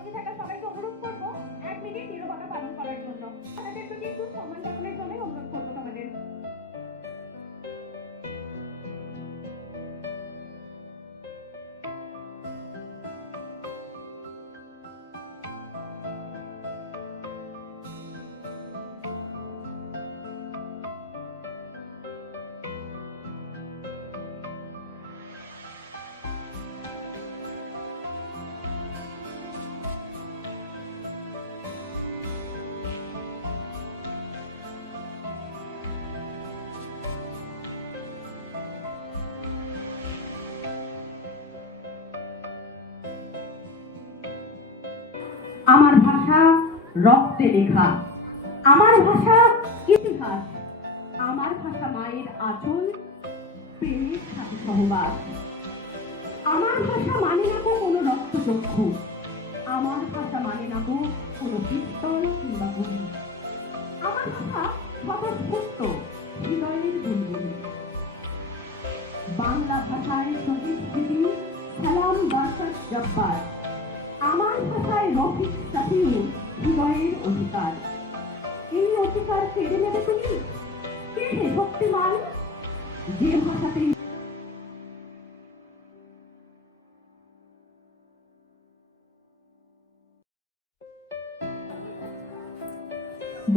মঞ্চে থাকা সবাইকে অনুরোধ করবো 1 মিনিট নীরবতা পালন করার জন্য। তাদের প্রতি একটু সম্মান জ্ঞাপনের জন্য অনুরোধ করবো তোমাদের। আমার ভাষা রক্তে লেখা, আমার ভাষা ইতিহাস, আমার ভাষা মায়ের আঁচল, প্রেমের সাথে সহবাস। আমার ভাষা মানে না গো কোনো রক্তচক্ষু, আমার ভাষা মানে না গো কোনো পিস্তল কিংবা গুলি। আমার ভাষা স্বতঃস্ফূর্ত হৃদয়ের গুনগুনি। বাংলা ভাষায় শহীদ স্মৃতি, সালাম বারকাত জব্বার। আমার ভাষায় রফিক সাফিউ হৃদয়ের অধিকার। এই অধিকার কেড়ে নেবে তুমি? কে হে শক্তিমান? যে ভাষাতে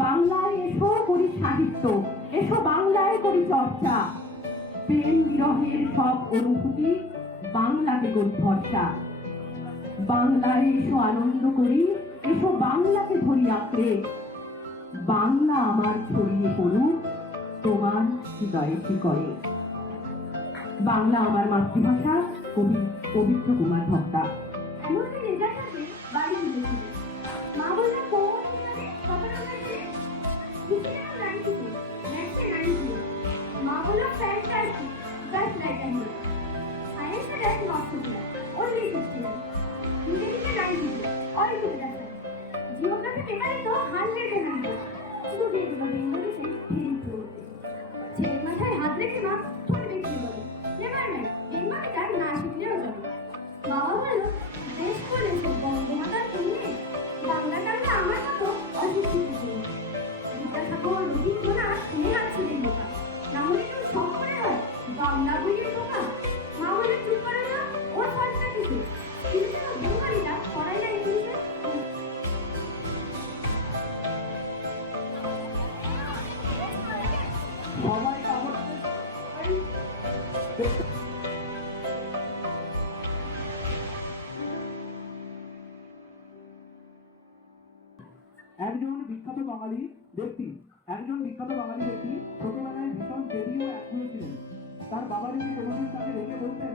বাংলায় এসো করি সাহিত্য, এসো বাংলায় করি চর্চা। প্রেম বিরহের সব অনুভূতি বাংলাকে করি ভরসা। বাংলায় এসো আনন্দ করি, এসো বাংলাকে ধরি আঁকড়ে। বাংলা আমার ছড়িয়ে পড়ুক তোমার হৃদয়ে শিকড়ে। বাংলা আমার মাতৃভাষা। কবি পবিত্র কুমার ভক্তা। এমন দিন রেজাল্ট আসে বাড়ি দিয়েছিল। মা বললো কোন মানে সকাল হয়েছে ফিজিক্সে 92, ম্যাথসে 90। মা বললো fantastic, best like I know. সায়েন্সে that not too bad, only 60। ইংরেজিতে 92, অল টু দ্যাট। জিওগ্রাফি পেপারে তো 100 এ 100। শুধু দেখলো বেঙ্গলিতে ফেল করতে। ছেলের মাথায় হাত রেখে মা থোড় দেখতে বলে, নেভার মাইন্ড, বেঙ্গলিটা না শিখলেও চলে। বাবা বলল বেশ করেছো বঙ্গমাতার জন্যে, বাংলা টাংলা আমার মতো অশিক্ষিত ছিল। বিদ্যাসাগর রবীন্দ্রনাথ নেহাত ছিলেন বোকা, না হলে কেউ শখ করে হয় বাংলা বইয়ের বোকা। মা বলে চুপ করে না, ওর খরচা কিছু কিন্তু বেঙ্গলিটা পড়াই না ইংলিশে। সবাই কাগজ একজন বিখ্যাত বাঙালি ব্যক্তি ছোটবেলায় ভীষণ জেদি ও একগুঁয়ে ছিলেন। তার বাবা যদি কোনোদিন তাকে রেখে বলতেন